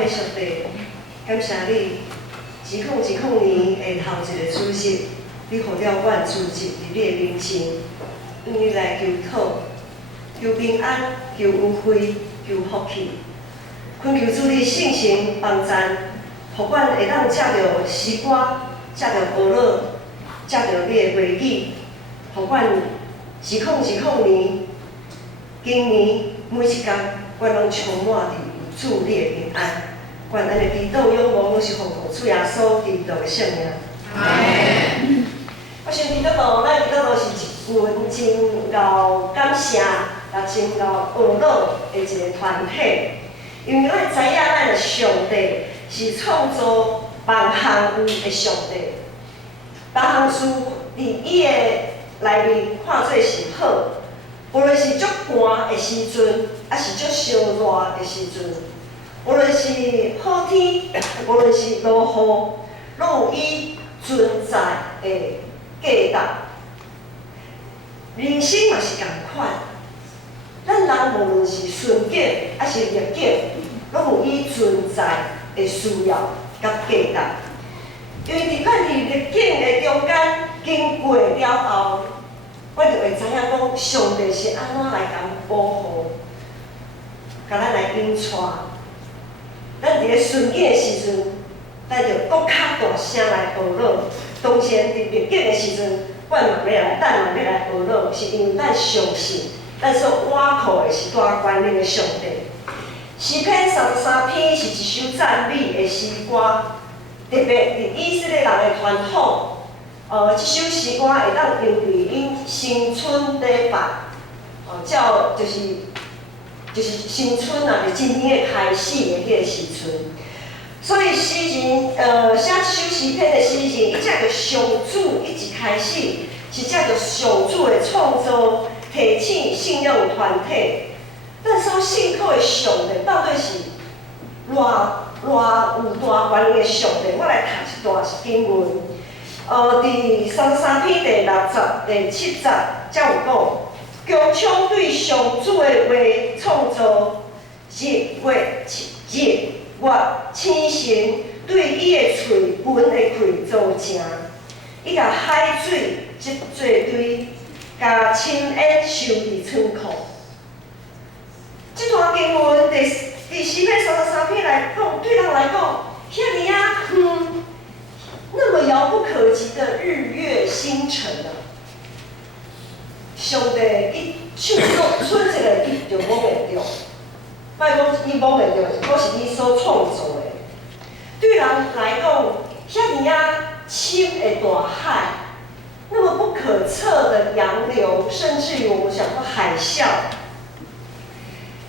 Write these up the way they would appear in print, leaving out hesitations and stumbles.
的上帝，感谢你2010年的头一个主日，你予了阮主日伫你的面前，因你来求讨，求平安，求恩惠，求福气。恳求主你圣神帮赞，互阮会当借着诗歌，借着歌乐，借着你的话语，互阮2010年，今年每一天，阮拢充满伫主你的平安。愿咱的祈祷仰望拢是奉主耶稣基督的圣名。我先祈祷道，咱祈祷道是一群真够感谢，也真够懊恼的一个团体。因为咱知影咱的上帝是创造万项有的上帝，万项事伫伊的内面看做是好，无论是足寒的时阵，还是足烧热的时阵。无论是好天，无论是落雨，拢有伊存在的价值。人生嘛是共款，咱人无论是顺境还是逆境，拢有伊存在的需要甲价值。因为咱伫逆境的中间经过了后，阮就会知影讲上帝是安怎来甲保护，甲咱来引带。咱伫咧顺境的时阵，咱就搁较大声来懊恼；当前伫逆境的时阵，咱嘛要来懊恼，是因为咱相信，咱所倚靠的是大权能的上帝。诗篇33篇是一首赞美的诗歌，特别伫以色列人的传统，这首诗歌会当用伫因新春礼拜，叫就是新春啊，就今年的开始的迄个时阵，所以诗人写这首诗篇的诗人，伊才着上主一开始是才着上主的创造，提醒信仰团体，咱所信靠的上帝到底是偌有大权的上帝？我来读一段经文，伫33篇第60、第7节才有讲。强抢对上主的话创造，日月星辰对伊的喙文的开造成，伊甲海水积做堆，甲深烟收伫仓库。这段经文伫诗篇33篇来讲，对人来讲，遐尼啊那么遥不可及的日月星辰啊！上帝伊手剩一个伊就摸袂着，莫讲伊摸袂着，嗰是伊所创造的。对人来讲，遐尼啊深的大海，那么不可测的洋流，甚至于我们想说海啸，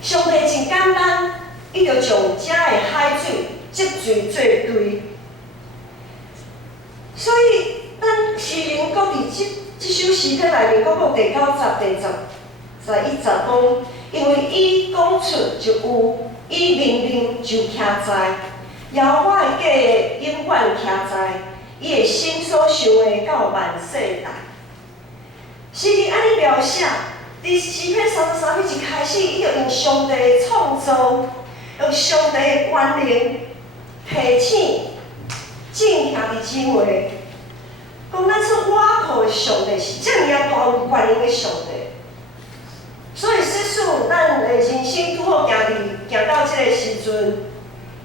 上帝真简单，伊就将遮的海水积聚做堆。所以，咱诗人搁伫这首诗篇内面，讲第9节、第11节讲，因为伊讲出就有，伊命令就徛在，遥我的家的永远徛在，伊的心所想的到万世代。诗人安尼描写，伫诗篇33篇一开始，伊就用上帝的创造，用上帝的权能提醒，正徛伫前话。讲咱所倚靠的上帝是遮尔啊大有权能的上帝，所以使咱的人生拄好行到这个时阵，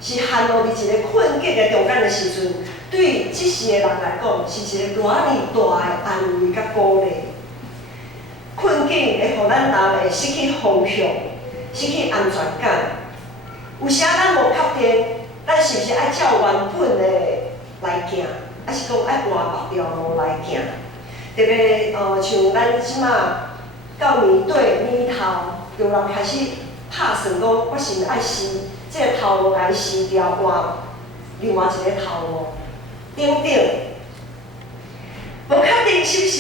是陷入伫一个困境的中间的时阵，对这世的人来讲，是一个偌尔大的安慰甲鼓励。困境会互咱人会失去方向，失去安全感。有时咱无确定，咱是不是爱照原本的来行？还是讲爱换别条路来行，特别像咱即马到年底年头，有人开始拍算讲，我是毋爱试这个头路来试掉，换另外一个头路，等等，无确定是不是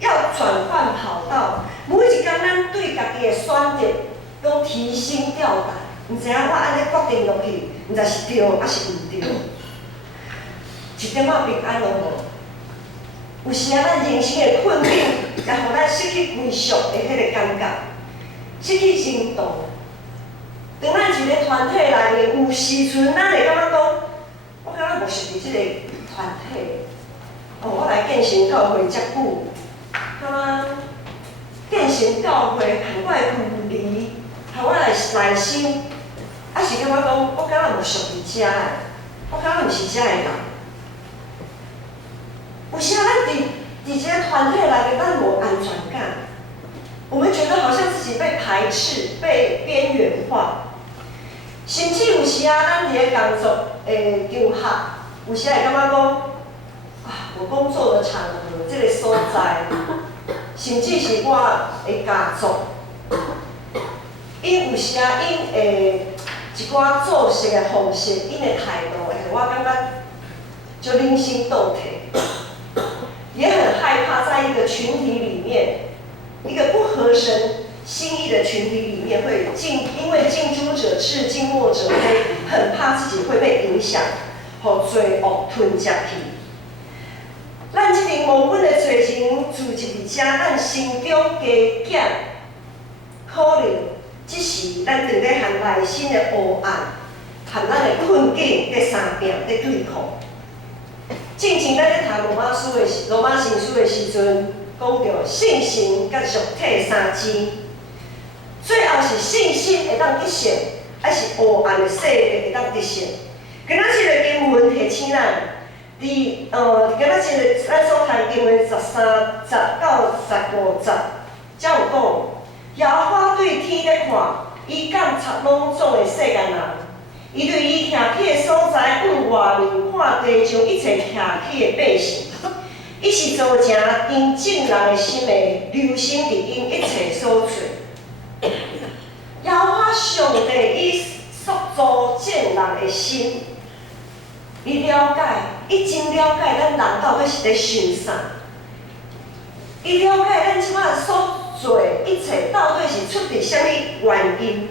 要转换跑道？每一天咱对家己的选择拢提心吊胆，毋知影我安尼决定落去，毋知是对还是毋对。一点仔平安都无。有时啊，咱人生的困境，也互咱失去归属的迄个感觉，失去认同。当咱一个团体内面，有时阵咱会感觉讲，我敢若无属于即个团体。我来建成教会遮久，敢若建成教会和我的距离，和我的内心，还是感觉讲，我敢若无属于遮的，我敢若毋是遮的人。有时啊，咱伫这个团体内面，咱无安全感，我们觉得好像自己被排斥、被边缘化。甚至有时啊，咱伫咧工作的场合，有时会感觉讲，啊，我工作的场合，这个所在，甚至是我的家族，因有时啊，因的一寡做事的方式，因的态度，会互我感觉就人心斗退，也很害怕在一个群体里面，一个不合神心意的群体里面会因为近朱者赤，近墨者黑，很怕自己会被影响，互罪恶吞食去。咱这边蒙阮的罪情住入伫遮，咱心中加减，可能只是咱伫咧和内心的黑暗，和咱的困境在相拼在对抗。之前咱咧读罗马神书的时阵，讲到信心甲肉体三支。最后是信心会当得胜，还是黑暗的势力会当得胜？今仔日的经文提醒咱，今仔日咱所读经文13、10到15节，才有讲，耶和华对天咧看，伊监察拢总的世间人，伊对伊徛起的所在往外面看地上一切徛起的百姓，伊是造成因正人的心的留心伫因一切所做。耶和华上帝伊塑造正人的心，伊了解，伊真了解咱人到底是咧想啥，伊了解咱即摆所做一切到底是出伫啥物原因。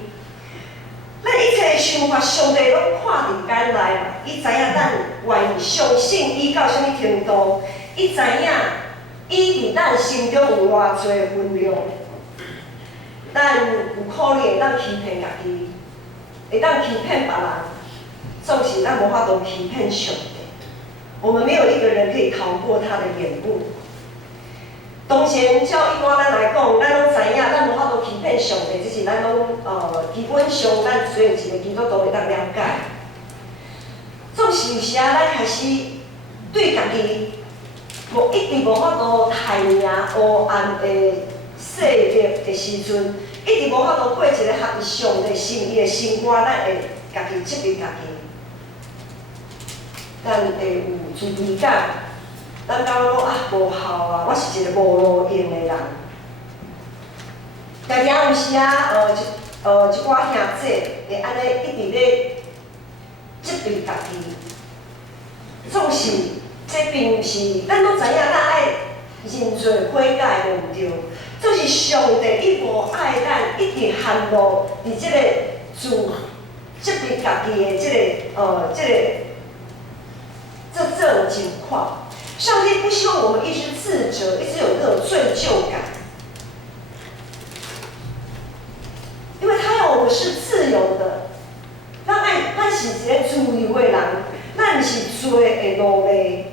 咱一切的想法，上帝拢看伫眼内，伊知影咱愿意相信伊到啥物程度，伊知影伊伫咱心中有偌济分量。咱有可能会当欺骗家己，会当欺骗别人，总是咱无法度欺骗上帝。我们没有一个人可以逃过他的眼目。当前照一般咱来讲，咱拢知影，咱无法度欺骗上帝，这是咱拢基本上咱做一个基督徒会当了解。总是有时啊，咱开始对家己一直无法度太赢黑暗的势力的时阵，一直无法度过一个合乎上帝心意的生活，咱会家己责备家己，咱会有自卑感，咱感觉讲啊无效啊，我是一个无路用的人。常常有时啊，一寡兄姐会安尼一直咧责备家己，总是这并不是，咱拢知影，咱爱认罪悔改无毋对。就是上帝，伊无爱咱一直陷入伫即个自责备家己的这种情况。上帝不希望我们一直自责，一直有这种罪疚感，因为他要我们是自由的。咱是一个自由的人，咱毋是罪的奴隶。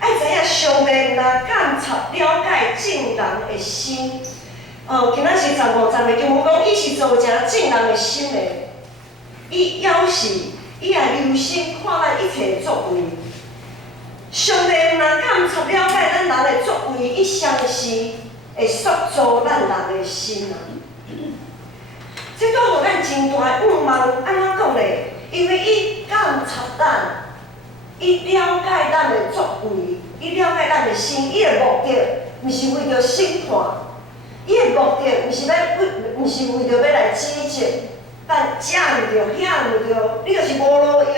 爱知影上帝若监察了解正人的心。今仔是15章的经文讲，伊是造成正人的心的，伊要是伊也留心看咱一切的作为。上帝若监察了解咱人的作为，伊相时会塑造咱人的心啊。这都互咱真大的愿望，安怎讲咧？因为伊监察咱，伊了解咱的作为，伊了解咱的心，伊的目的毋是为着审判。伊的目的毋是为着要来指责，但遮毋对，遐毋对，你就是无路用，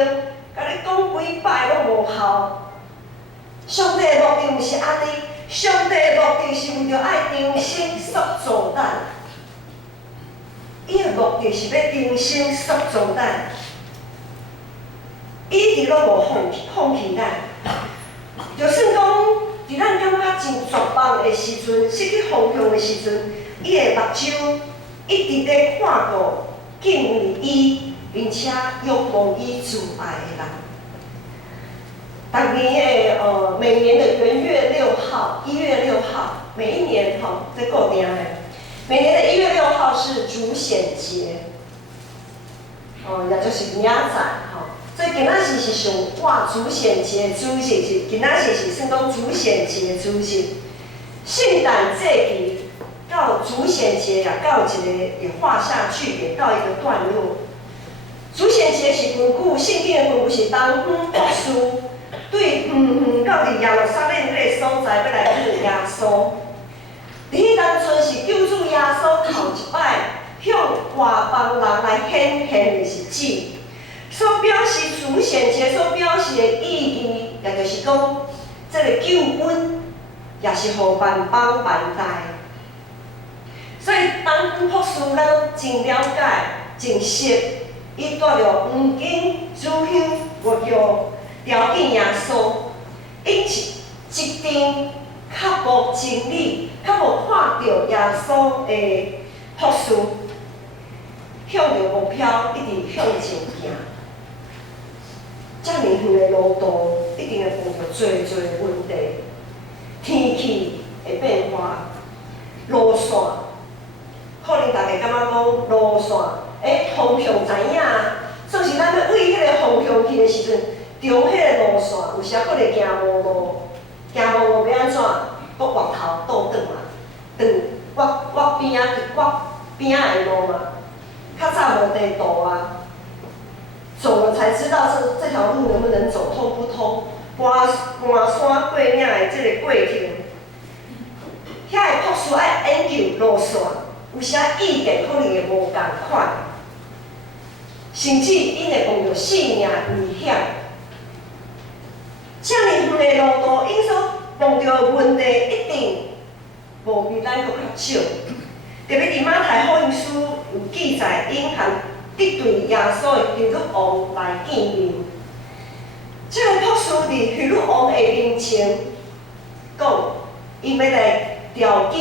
甲你讲几摆拢无效。上帝的目的毋是安尼，上帝的目的是为着爱重新塑造咱。伊的目的是要重新塑造咱，伊一直拢无放弃咱。就算讲，伫咱感觉真绝望的时阵，失去方向的时阵，伊的目睭一直咧看顾敬畏伊，并且拥抱伊慈爱的人。每年的元月6号，1月6号，每一年在固定的，每年的1月6号是主显节，也就是明仔载所以今仔日是上挂主显节主日，今仔日是算讲主显节主日。圣诞节期到主显节也到一个也画下句点，到一个段落。主显节是根据圣经的根据是当福斯对到伫耶路撒冷迄个所在要来见耶稣。伫迄当阵是救主耶稣头一摆向外邦人来显现的日子。所表示主显节所表示的意义，也就是讲，这个救恩也是互万邦万代。所以当福斯咱真了解、真识，伊带着黄金、乳香、月药，条件耶稣，因一定较无真理，较无看到耶稣的福斯，向着目标一直向前行。遮尔远的路途，一定会碰到侪的问题，天气的变化，路线，可能大家感觉讲路线，方向知影，总是咱要为迄个方向去的时阵，中迄个路线，有时可能行无路，行无路要安怎？搁回头倒转嘛，我边仔的路嘛，较早无地图啊。走了才知道这条路能不能走，通不通。跋山过岭的这个过程，遐个福斯爱研究路线，有啥意见可能会无共款，甚至因会碰到性命危险。遮尔远的路途，因所碰到的问题一定无比咱搁较少。特别伫马太福音书有记载，因含伫对耶稣的希律王来见面。这个福斯伫希律王的面前讲，伊要来调解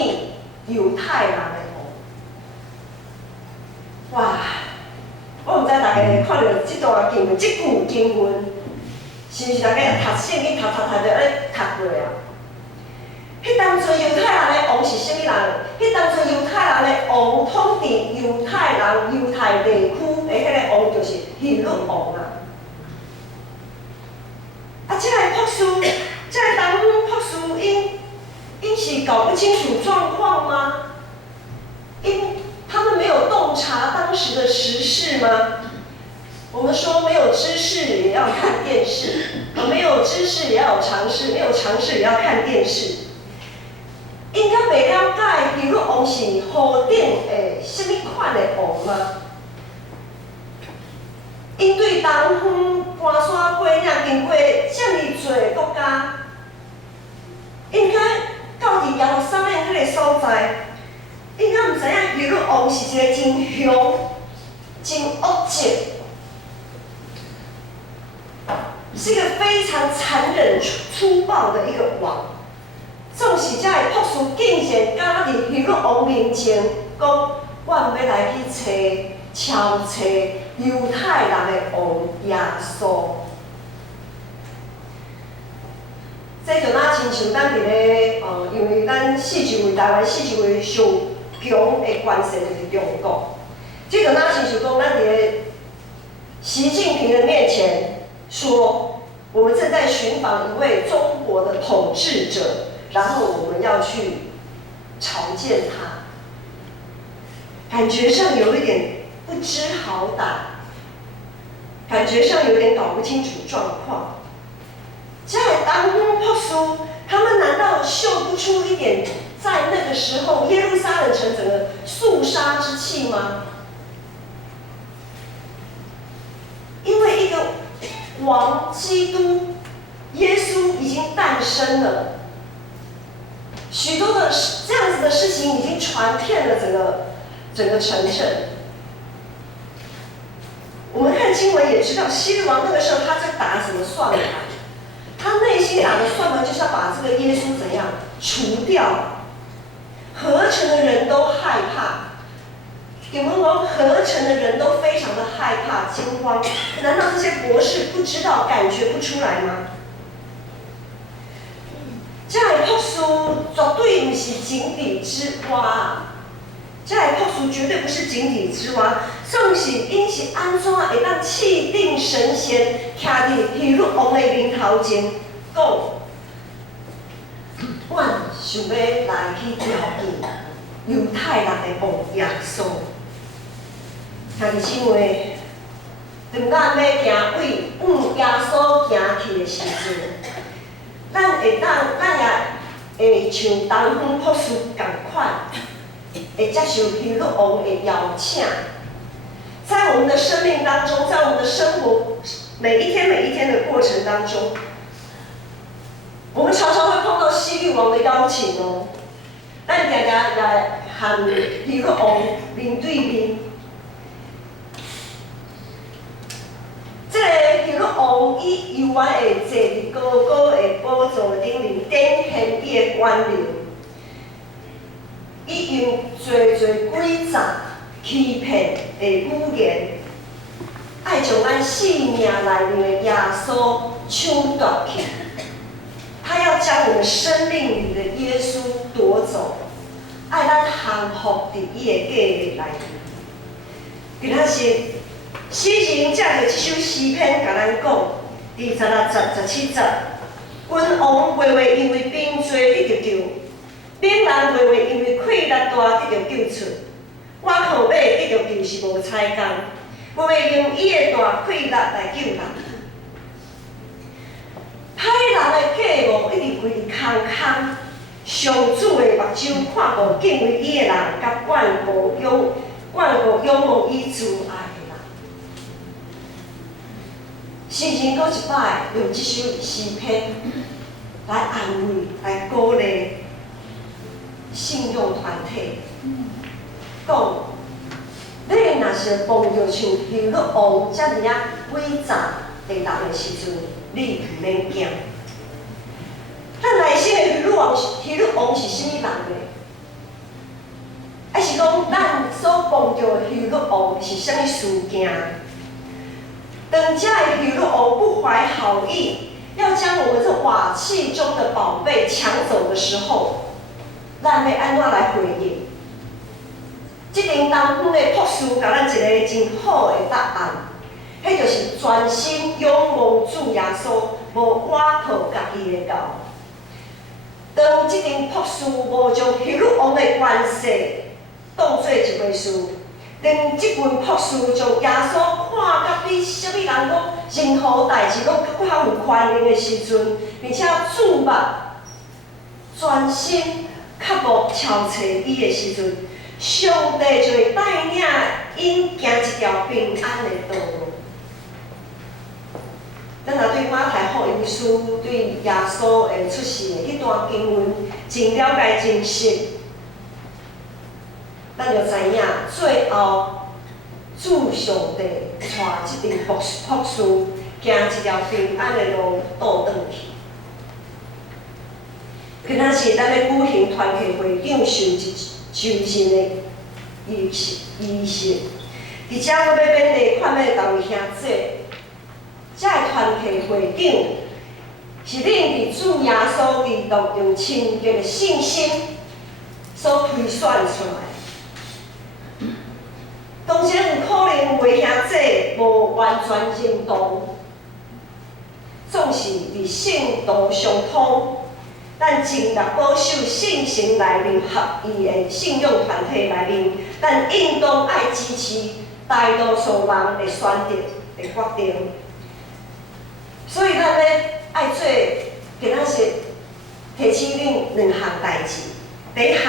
犹太人的王。哇！我毋知大家看到这段经文、这句经文，是毋是大家读圣经读着安尼读过啊？迄当阵犹太人的王是啥物人？迄当阵犹太人的王统治犹太地区的迄个王就是希律王啊。这个福斯，这个当福斯因是搞不清楚状况吗？他们没有洞察当时的时事吗？我们说没有知识也要看电视，没有知识也要有常识，没有常识也要看电视。应该袂了解希律王是何等的什么款的王吗？因对东方搬山过岭，经过遮尔侪国家，应该到伫耶路撒冷迄个所在，应该毋知影希律王是一个真凶、真恶极，是一个非常残忍粗暴的一个王。总是遮个福斯竟然敢伫希律王面前讲，我要来去敲找犹太人的王耶稣。这就哪亲像咱伫咧因为咱台湾40位上强的关系就是中国，这就哪亲像讲咱伫咧习近平的面前说，我们正在寻访一位中国的统治者。然后我们要去朝见他，感觉上有一点不知好歹，感觉上有点搞不清楚状况。这样当福斯，他们难道嗅不出一点在那个时候耶路撒冷城整个肃杀之气吗？因为一个王基督耶稣已经诞生了。许多的这样子的事情已经传遍了整个城镇。我们看经文也知道，希律王那个时候他在打什么算盘？他内心打的算盘就是要把这个耶稣怎样除掉。合成的人都害怕，给我们合成的人都非常的害怕、惊慌。难道这些博士不知道、感觉不出来吗？这个朴素绝对不是井底之蛙，这个朴素绝对不是井底之蛙，总是因是安怎会当气定神闲，徛伫希律王的面头前讲，我想要来去朝见犹太人的王耶稣。听伫手话，当咱要行为耶稣行去的时阵。咱也像东方朴素同款，会接受希律王的邀请，在我们的生命当中，在我们的生活每一天的过程当中，我们常常会碰到希律王的邀请哦。咱常常来和希律王面对面。这个希律王伊永远会坐伫高高的宝座顶面，展现伊的官能。伊用侪诡诈、欺骗的语言，爱将咱性命内面的耶稣抢夺去。他要将我们生命里的耶稣夺走，爱咱降服伫伊的计划内面。今仔日。诗人借着这首诗篇，甲咱讲，伫16、17节，君王袂为因为兵罪得着救，兵人袂为因为溃力大得着救出。我靠马得着救是无彩工，袂为用伊的大溃力来救人。歹人的计谋一直规日空空，上主的目睭看顾敬畏伊的人，甲眷顾仰望伊慈爱。诗人搁一摆用这首诗篇来安慰、来鼓励信用团体，讲你若是碰到像希律王遮尔啊诡诈的人的时阵，你毋免惊。咱内心的希律王是啥物人呢？还是讲咱所碰到的希律王是啥物事件？当这的希律王不怀好意，要将我们这瓦器中的宝贝抢走的时候，咱要安怎来回应？这阵东方的博士甲咱一个真好的答案，迄就是专心仰望主耶稣，无倚靠家己的教。当这阵博士无将希律王的关系当做一回事。当即群博士将耶稣看甲比啥物人讲任何代志拢搁较有权力的时阵，并且注目专心较无超找伊的时阵，上帝就会带领因行一条平安的道路。咱若对马太福音书对耶稣的出世的迄段经文真了解真熟。咱就知影，最后主上帝带即阵博士行一条平安的路倒转去。今仔日咱要举行团契会长受任的仪式，伫遮我要勉励看要各位兄姐，这个团契会长是恁伫主耶稣基督用清洁的信心所推选出来。当然，有可能有位兄姐无完全认同，总是伫圣道上通，咱尽力保守信心内面合意的信用团体内面，咱应当爱支持大多数人的选择的决定。所以，咱要爱做今仔日提醒恁两项代志，第一项。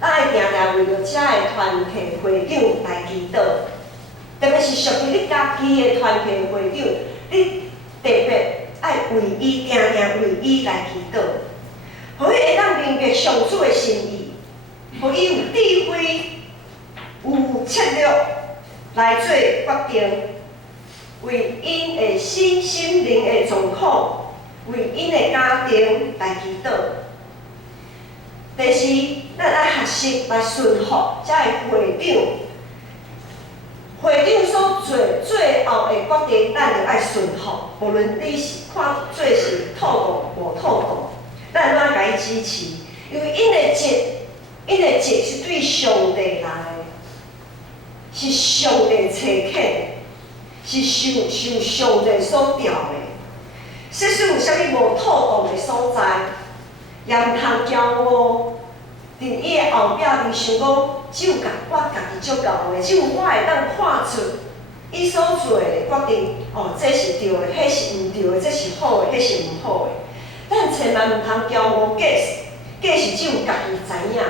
咱爱定定为着遮个团契会长来祈祷，特别是属于你家己的团契会长，你特别爱为伊定定为伊来祈祷，互伊会当明白上主的心意，互伊有智慧、有策略来做决定，为因的身心灵的状况，为因的家庭来祈祷。第四，咱爱学习来顺服这个会长最后的决定，咱就爱顺服，无论你是看做是透过无透过，咱拢爱甲伊支持，因为因的节是对上帝来的，是上帝差遣，是受上帝所调的。即使有啥物无妥当的所在，也毋通骄傲。伫伊的后壁面想讲，只有我家己足够的，只有我会当看出伊所做的决定，这是对的，迄是毋对的，这是好的，迄是毋好的。咱千万毋通骄傲，假是只有家己知影尔。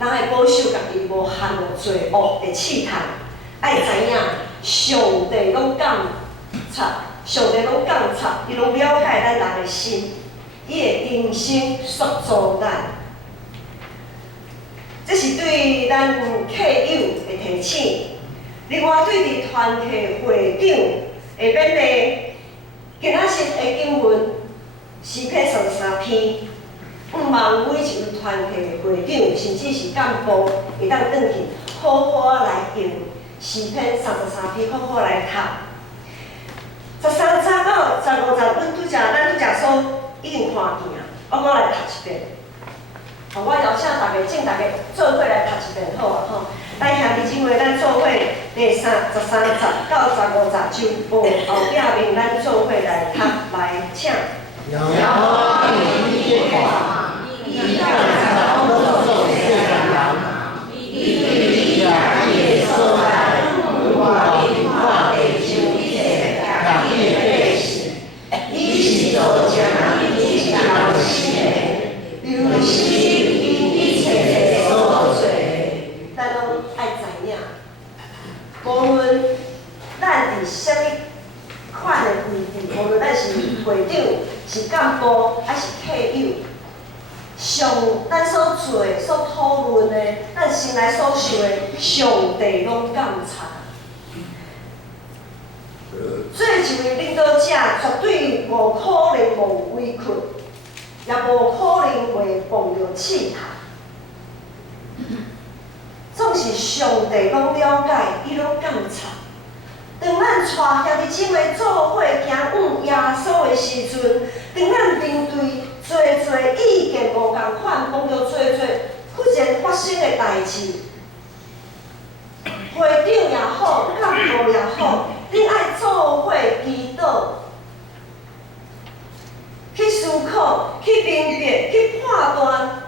咱爱保守家己无陷入罪恶的试探，爱知影上帝拢监察，上帝拢监察，伊拢了解咱人的心，伊会定心塑造咱。这是对咱客友的提醒。另外，对伫团体会长下面的今仔日的经文诗篇33篇。毋望每一位团体的会长，甚至是干部，会当转去好好来用诗篇33篇，好好来读。13章到15章，咱拄则所已经看见啊，我来读一遍。我邀请大家，请大家做伙来读一遍好啊吼。咱兄弟姊妹，咱做伙第13章到15章就无后壁面，咱做伙来读来请。一旦朝我走是良人，一对呀也受来，我灵化的就一切两面背时，一起走将一起到西北，有心一切所罪，咱拢爱知影，无论咱伫啥物款的位置，无论咱是会长、是干部还是客友。咱所做的、所讨论的、咱心内所想的，上帝拢监察。做一位领导者，绝对无可能无委屈，也无可能袂碰着试探。总是上帝拢了解，伊拢监察。当咱带兄弟姊妹做伙行往耶稣的时阵，当咱面对侪意见无共款，讲着侪忽然发生的代志，会长也好，干部也好，恁爱做伙祈祷，去思考，去分别，去判断，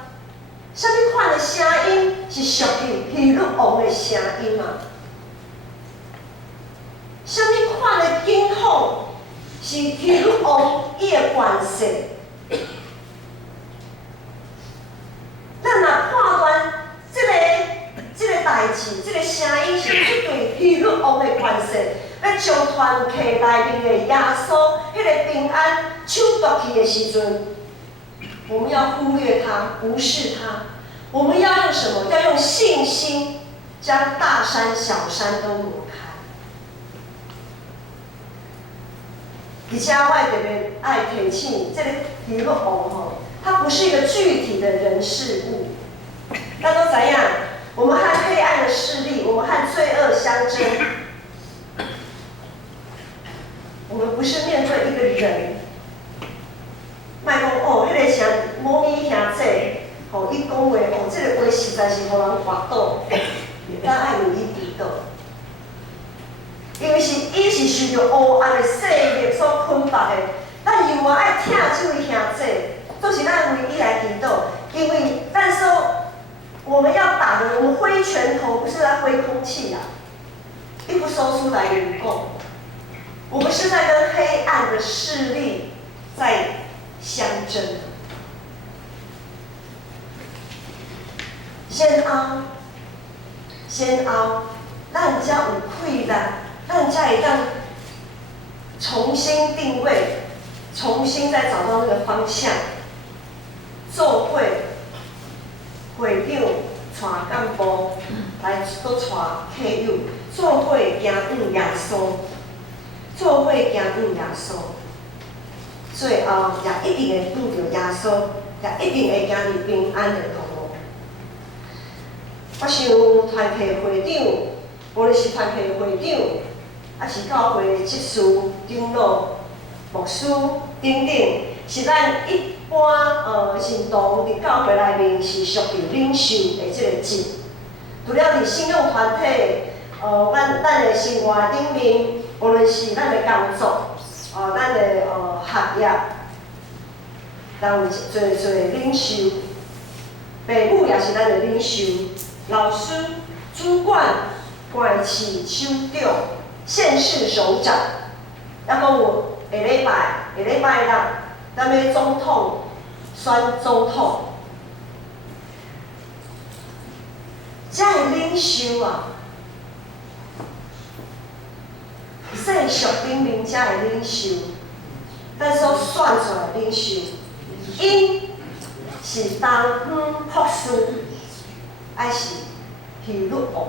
啥物款的声音是属于希律王的声音啊？啥物款的警方是希律王伊的权势？咱若判断这个代志，这个声音是出对希律王的权势，要将团契内面的耶稣迄个平安抢夺去的时阵，我们要忽略它，无视它。我们要用什么？要用信心将大山小山都挪开。而且我特别爱提醒，这个希律王吼，它不是一个具体的人事物。大家都知影，我们和黑暗的势力，我们和罪恶相争。我们不是面对一个人，莫讲迄个啥某咪兄弟，伊讲话这个话实在是互人滑倒，咱爱为伊祈祷。因为伊是受着黑暗的势力所捆绑的，咱永远爱疼这位兄弟，都是咱为伊来祈祷。因为咱我们要打的，我们挥拳头不是在挥空气啊，一不说出来的讲，我们是在跟黑暗的势力在相争。先后，咱才有困难。咱才会当重新定位，重新再找到那个方向。做伙会长带干部来搁带客友，做伙行往耶稣，做伙行往耶稣。最后也一定会遇到耶稣，也一定会行入平安的道路。我想团契会长。无论是团体会长，还是教会的执事、长老、牧师等等，是咱一般信徒伫教会内面是属于领袖的即个职。除了伫信仰团体，咱的生活顶面，无论是咱的工作，咱的学业，咱有侪领袖，父母也是咱的领袖，老师、主管、管市首长、县市首长，还佫有下礼拜六，咱要总统选总统。这个领袖啊，世俗顶面这个领袖，咱所选出来的领袖，因是东方博士，还是戏律王？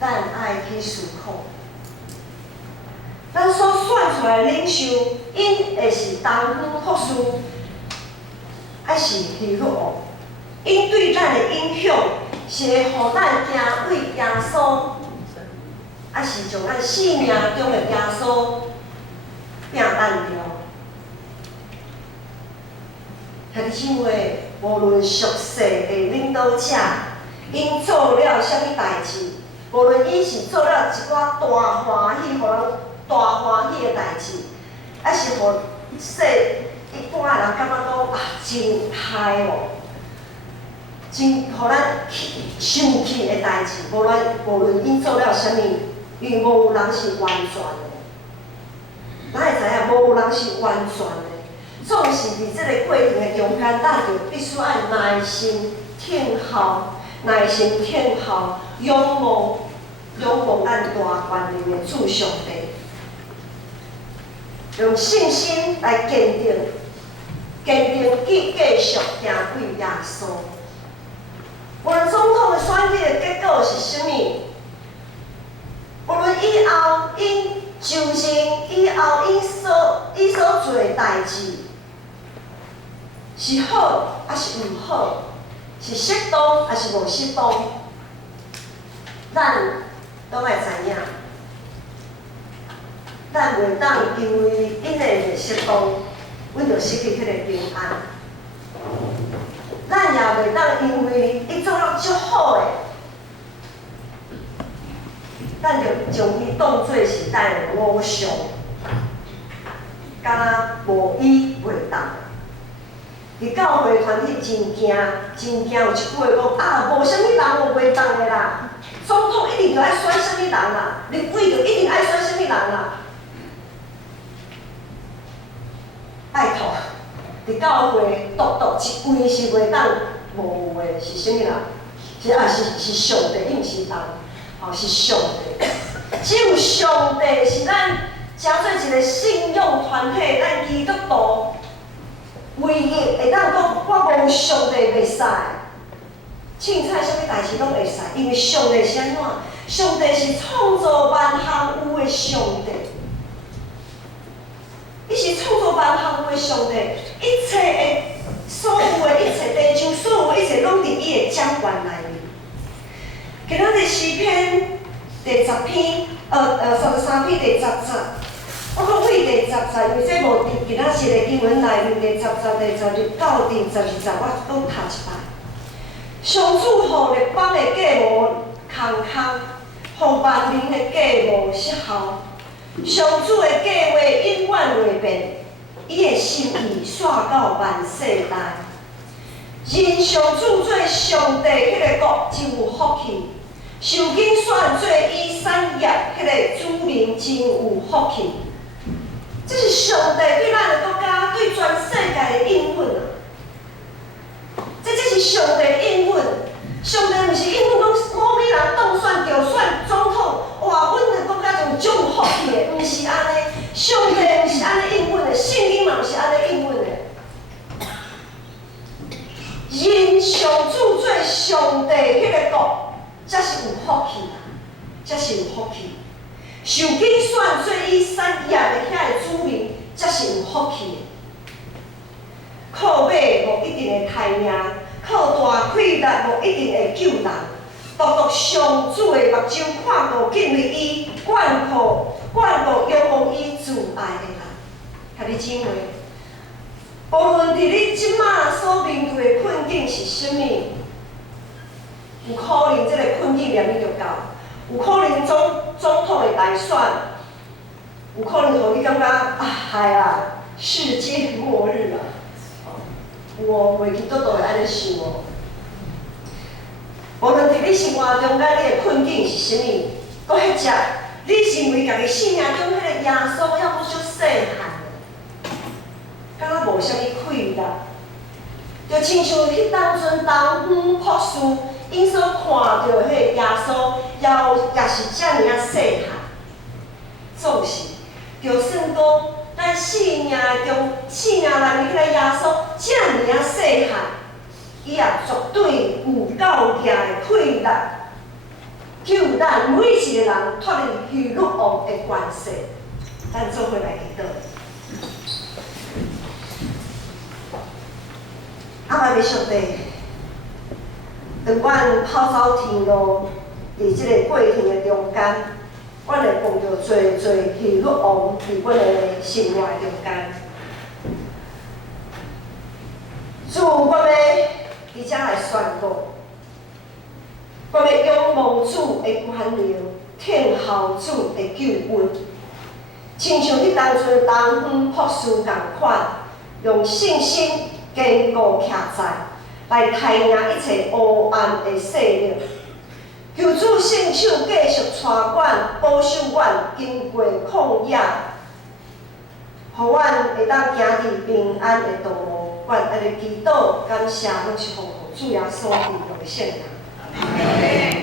咱爱去思考。咱所选出来的领袖，因会是东方博士，还是戏律王？因对咱的影响，是会互咱行为耶稣，还是将咱生命中的耶稣拼单掉？兄弟姊妹，无论俗世的领导者，因做了啥物代志，无论伊是做了一寡大欢喜，互人大欢喜的代志，还是互一般人感觉讲啊真害哦。真，互咱生气的代志，无论因做了啥物，因为无有人是完全的。咱会知影，无有人是完全的。总是伫即个过程的中间，咱就必须爱耐心听候，仰望咱大权力的主上帝，用信心来坚定继续行为耶稣。无论总统的选举的结果是啥物，无论以后因就任以后伊所做的代志是好还是毋好，是适当还是无适当，咱拢爱知影。咱袂当因为因的袂适当，阮就失去迄个平安。咱也袂当因为伊做了足好的，咱就将伊当作是咱的偶像，敢若无伊袂当。伫教会团体真惊，有一句话讲啊，无啥物人有袂当的啦，总统一定就爱选啥物人啦，立委就一定爱选啥物人啦。拜托。伫教会独一位是袂当无有的，是啥物人？是上帝，伊毋是人，是上帝。只有上帝是咱加做一个信仰团体，咱基督徒唯一会当讲我无上帝袂使。凊彩啥物代志拢会使，因为上帝是安怎？上帝是创造万项有的上帝。伊是创造万项有的上帝，一切的所有的一切地上所有的一切，拢伫伊的掌管内面。今仔日诗篇第10篇，33篇第10节，我讲为第10节，因为这无伫今仔日的经文内面第10节、第12到第12节，我讲读一摆。上主互列邦的计无空，互万民的计无失效。上主的计划永远袂变，伊的心意线到万世代。认上主做上帝迄个国真有福气，受拣选做伊产业迄个子民真有福气。这是上帝对咱的国家、对全世界的应允啊！这是上帝的应允。上帝毋是应允讲某美人当选着选总统，哇，阮的国家就足有福气的，毋是安尼。上帝毋是安尼应允的，圣经嘛毋是安尼应允的。因上主做上帝迄个国，才是有福气啦，才是有福气。受拣选做伊产业的遐个子民，才是有福气的。靠马无一定会杀命，靠大气力无一定会救人。独独上主的目睭看顾，敬畏伊，眷顾仰望伊慈爱的人。甲你姊妹，无论伫你即马所面对的困境是啥物，有可能这个困境连你就到，有可能总统的大选，有可能互你感觉哎呀，世界末日啊！我袂记倒会安尼想哦。无论伫你生活中间你的困境是啥物，搁迄只，你认为家己生命中迄个耶稣还阁足细汉的，敢若无啥物快乐，就亲像迄当阵东方博士因所看到迄个耶稣，也是遮尔啊细汉，总是，就算讲咱生命内面迄个耶稣遮尔啊细汉。伊也绝对有够硬的气力，救咱每一个人脱离虚辱王的关系。咱做伙来祈祷。阿爸的上帝，当阮跑走天路，伫即个过程的中间，阮会碰到侪虚辱王伫阮的生活中间。主，我要伫遮来宣告，我要仰望主的宽容，听候主的救恩，亲像迄当阵东方博士共款，用信心坚固徛在，来太赢一切黑暗的势力。求主圣手继续带阮，保守阮经过旷野，互阮会当行伫平安的道路。阮安尼祈祷，感谢，拢是奉主耶稣基督的圣名。